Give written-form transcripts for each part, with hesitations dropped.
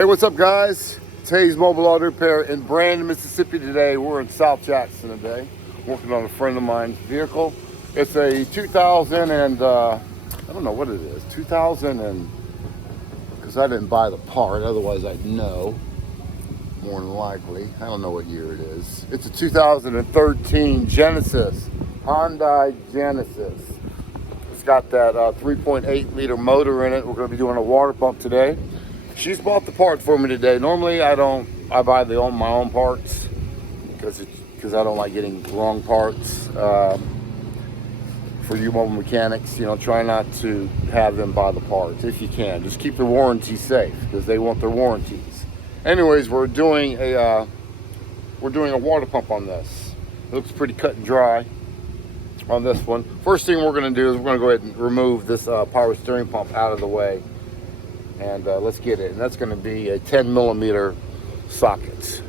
Hey, what's up, guys? Today's Mobile Auto Repair in Brandon, Mississippi. Today we're in South Jackson today, working on a friend of mine's vehicle. It's a 2000 and I don't know what it is. 2000 and because I didn't buy the part, otherwise I'd know. More than likely, I don't know what year it is. It's a 2013 Genesis, Hyundai Genesis. It's got that 3.8 liter motor in it. We're going to be doing a water pump today. She's bought the part for me today. Normally I buy my own parts because I don't like getting wrong parts. For you mobile mechanics, try not to have them buy the parts if you can. Just keep the warranty safe because they want their warranties. Anyways, we're doing a water pump on this. It looks pretty cut and dry on this one. First thing we're going to do is we're going to go ahead and remove this power steering pump out of the way. And let's get it. And that's going to be a 10 millimeter socket.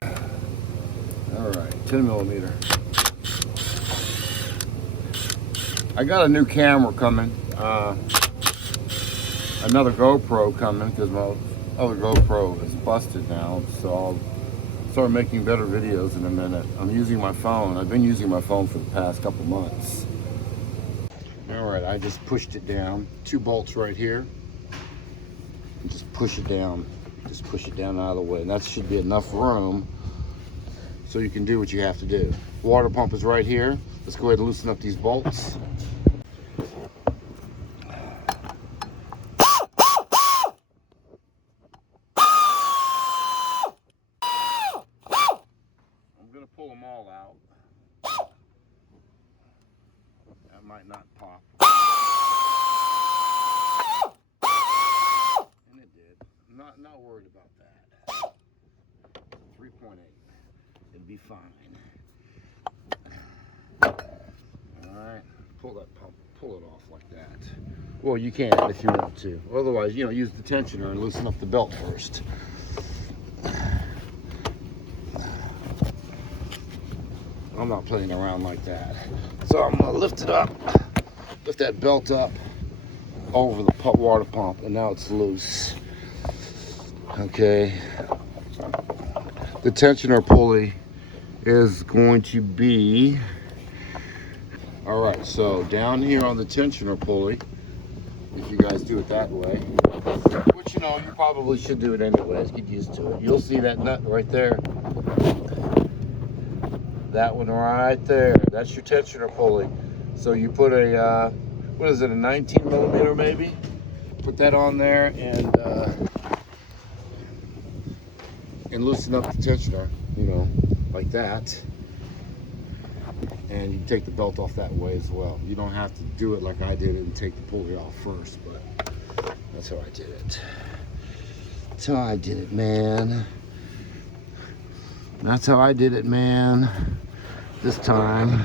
All right, 10 millimeter. I got a new camera coming. Another GoPro coming because my other GoPro is busted now. So I'll start making better videos in a minute. I'm using my phone. I've been using my phone for the past couple months. All right, I just pushed it down. 2 bolts right here. And just push it down. Just push it down out of the way. And that should be enough room so you can do what you have to do. Water pump is right here. Let's go ahead and loosen up these bolts. I'm gonna pull them all out. That might not pop. And it did. I'm not worried about that. 3.8. It'd be fine. Alright. Pull that pump. Pull it off like that. Well, you can if you want to. Otherwise, use the tensioner and loosen up the belt first. I'm not playing around like that. So I'm gonna lift it up, lift that belt up over the water pump, and now it's loose. Okay. The tensioner pulley is going to be, all right, so down here on the tensioner pulley, if you guys do it that way, which you probably should do it anyways, get used to it. You'll see that nut right there. That one right there, that's your tensioner pulley. So you put a, what is it, a 19 millimeter maybe? Put that on there and loosen up the tensioner, like that. And you can take the belt off that way as well. You don't have to do it like I did it and take the pulley off first, but that's how I did it. That's how I did it, man. That's how I did it, man. This time.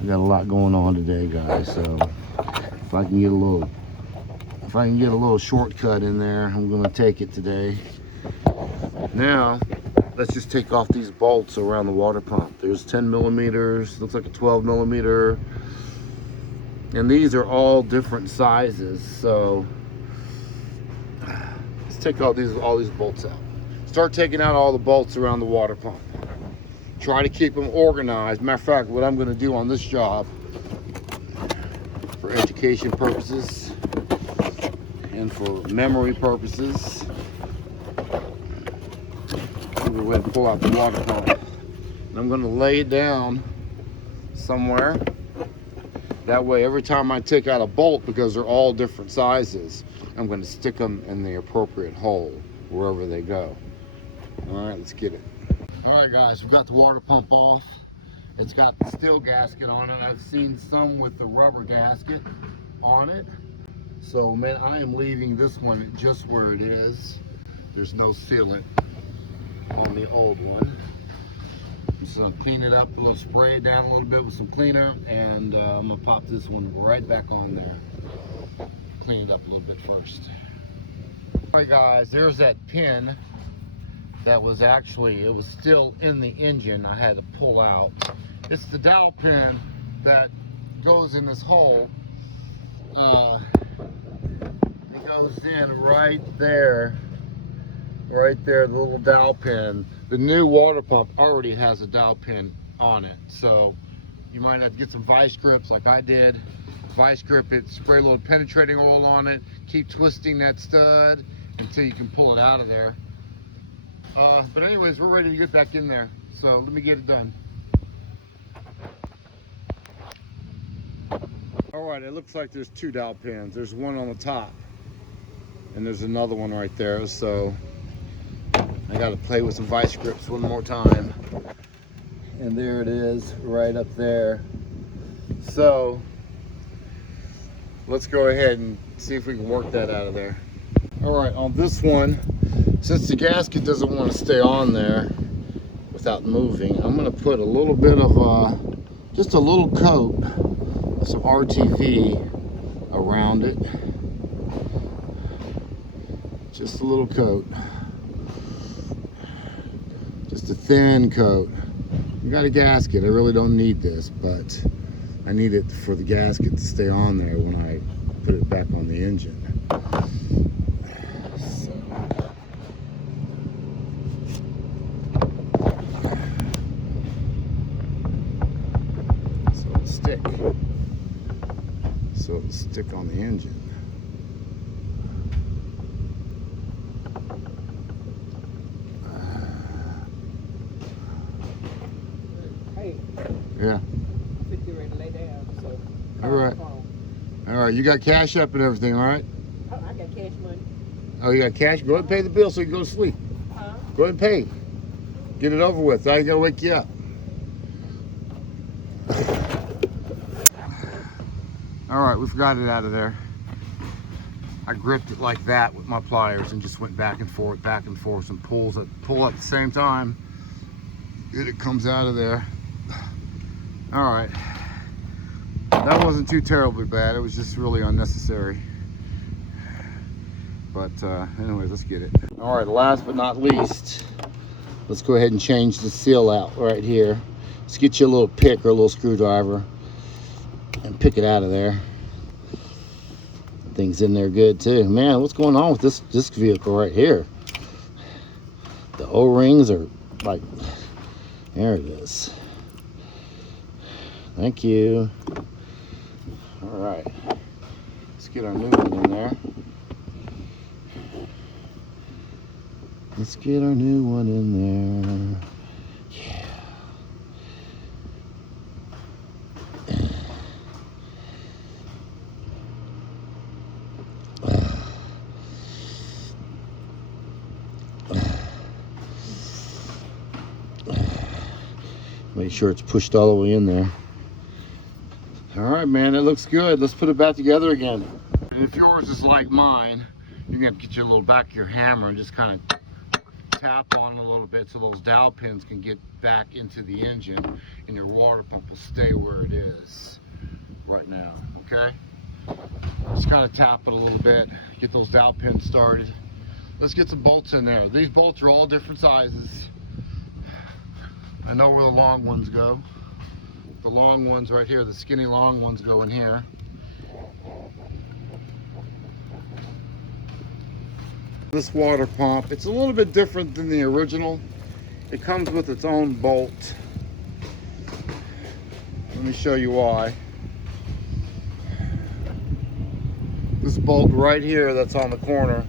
I got a lot going on today, guys, so if I can get a little shortcut in there, I'm gonna take it today. Now let's just take off these bolts around the water pump. There's 10 millimeters, looks like a 12 millimeter, and these are all different sizes. So let's take all these bolts out. Start taking out all the bolts around the water pump. Try to keep them organized. Matter of fact, what I'm going to do on this job, for education purposes and for memory purposes, I'm going to go ahead and pull out the water pump. And I'm going to lay it down somewhere. That way, every time I take out a bolt, because they're all different sizes, I'm going to stick them in the appropriate hole wherever they go. All right, let's get it. All right, guys, we've got the water pump off. It's got the steel gasket on it. I've seen some with the rubber gasket on it. So, man, I am leaving this one just where it is. There's no sealant on the old one. I'm just gonna clean it up, a little, spray it down a little bit with some cleaner, and I'm gonna pop this one right back on there. Clean it up a little bit first. All right, guys, there's that pin that was it was still in the engine. I had to pull out. It's the dowel pin that goes in this hole goes in right there. Right there, the little dowel pin. The new water pump already has a dowel pin on it, so you might have to get some vice grips like I did. Vice grip it, spray a little penetrating oil on it, keep twisting that stud until you can pull it out of there. But anyways, we're ready to get back in there, so let me get it done. All right, it looks like there's two dowel pins. There's one on the top, and there's another one right there, so I gotta play with some vice grips one more time. And there it is, right up there. So, let's go ahead and see if we can work that out of there. All right, on this one, since the gasket doesn't want to stay on there without moving, I'm gonna put a little bit of, just a little coat of some RTV around it. Just a little coat. Just a thin coat. I got a gasket. I really don't need this, but I need it for the gasket to stay on there when I put it back on the engine. So it'll stick. So it'll stick on the engine. Yeah. All right. All right. You got cash up and everything, all right? Oh, I got cash money. Oh, you got cash? Go ahead and pay the bill so you can go to sleep. Huh? Go ahead and pay. Get it over with. I ain't gonna wake you up. All right, we've got it out of there. I gripped it like that with my pliers and just went back and forth, and pull at the same time. It comes out of there. All right, that wasn't too terribly bad. It was just really unnecessary. But anyways, let's get it. All right, last but not least, let's go ahead and change the seal out right here. Let's get you a little pick or a little screwdriver and pick it out of there. Things in there good too. Man, what's going on with this vehicle right here? The O-rings are like, there it is. Thank you. All right, let's get our new one in there. Let's get our new one in there. Yeah. Make sure it's pushed all the way in there. All right, man, it looks good. Let's put it back together again. And if yours is like mine, you're gonna get your little back of your hammer and just kind of tap on it a little bit so those dowel pins can get back into the engine and your water pump will stay where it is right now, okay? Just kind of tap it a little bit, get those dowel pins started. Let's get some bolts in there. These bolts are all different sizes. I know where the long ones go. The long ones right here, the skinny long ones go in here. This water pump, it's a little bit different than the original. It comes with its own bolt. Let me show you why. This bolt right here that's on the corner,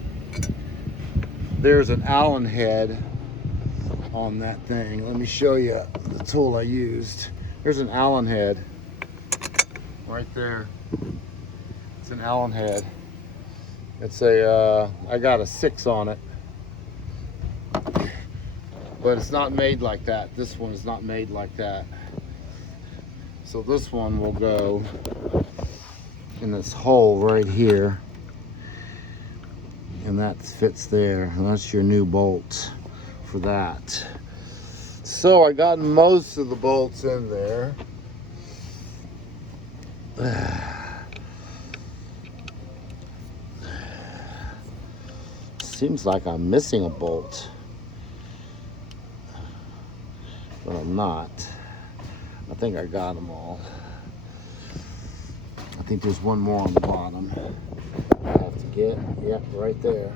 there's an Allen head on that thing. Let me show you the tool I used. There's an Allen head right there. It's an Allen head. It's a, I got a 6 on it, but it's not made like that. This one is not made like that. So this one will go in this hole right here, and that fits there, and that's your new bolt for that. So I got most of the bolts in there. Seems like I'm missing a bolt, but I'm not. I think I got them all. I think there's one more on the bottom. I'll have to get, yep, right there.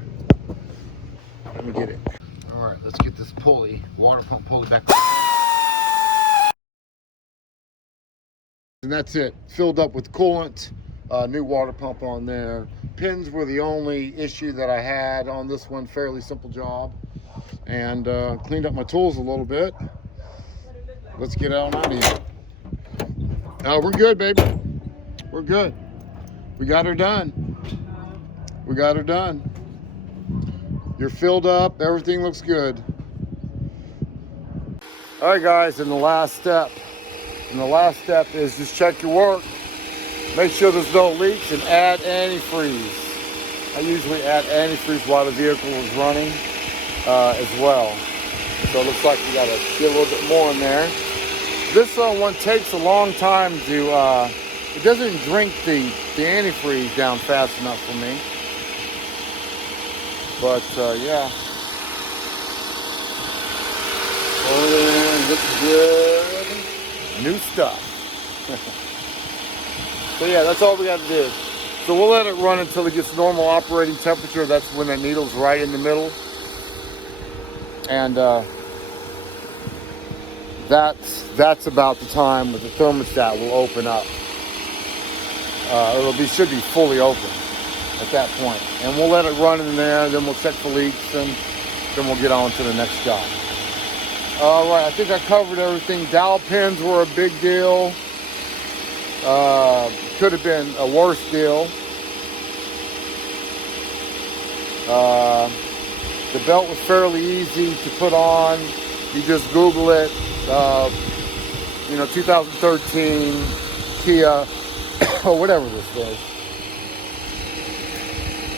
Let me get it. All right, let's get this pulley, water pump pulley back. And that's it, filled up with coolant, new water pump on there. Pins were the only issue that I had on this one, fairly simple job. And cleaned up my tools a little bit. Let's get out of here. We're good, baby. We're good. We got her done. We got her done. You're filled up, everything looks good. All right, guys, and the last step. And the last step is just check your work. Make sure there's no leaks and add antifreeze. I usually add antifreeze while the vehicle is running as well. So it looks like we gotta get a little bit more in there. This one takes a long time to, it doesn't drink the antifreeze down fast enough for me. But yeah. Oh, looks good. New stuff. So yeah, that's all we got to do. So we'll let it run until it gets normal operating temperature. That's when the needle's right in the middle. And that's about the time that the thermostat will open up. Should be fully open at that point. And we'll let it run in there, then we'll check for leaks, and then we'll get on to the next job. All right, I think I covered everything. Dowel pins were a big deal. Could have been a worse deal. The belt was fairly easy to put on. You just Google it. 2013 Kia, or whatever this is.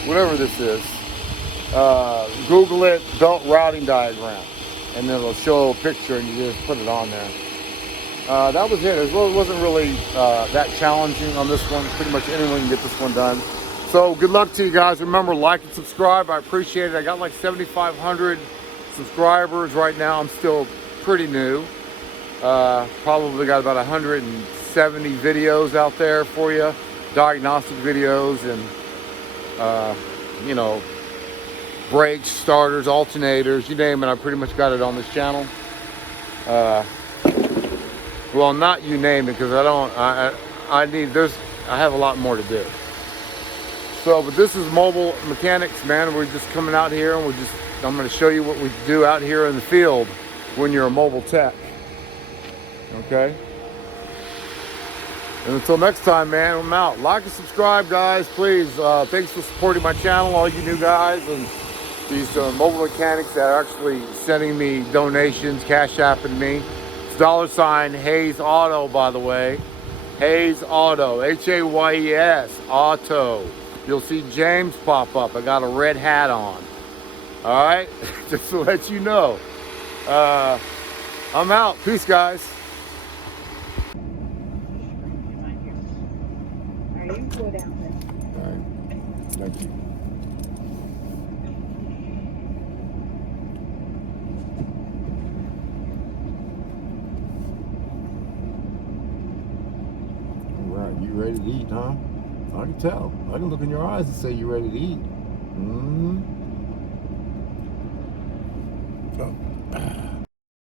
Whatever this is. Google it, belt routing diagram. And then it'll show a picture and you just put it on there. That was it. It wasn't really that challenging on this one. Pretty much anyone can get this one done. So good luck to you guys. Remember, like and subscribe. I appreciate it. I got like 7,500 subscribers right now. I'm still pretty new. Probably got about 170 videos out there for you. Diagnostic videos and, brakes, starters, alternators, you name it. I pretty much got it on this channel. Well, not you name it, because I have a lot more to do. So, but this is Mobile Mechanics, man. We're just coming out here and I'm going to show you what we do out here in the field when you're a mobile tech. Okay? And until next time, man, I'm out. Like and subscribe, guys, please. Thanks for supporting my channel, all you new guys, and these mobile mechanics that are actually sending me donations, cash apping me. It's $ Hayes Auto, by the way. Hayes Auto, Hayes, Auto. You'll see James pop up. I got a red hat on. All right, just to let you know. I'm out. Peace, guys. All right, you can go down there. All right, thank you. All right, you ready to eat, huh? I can tell. I can look in your eyes and say you're ready to eat. Mm-hmm. Oh.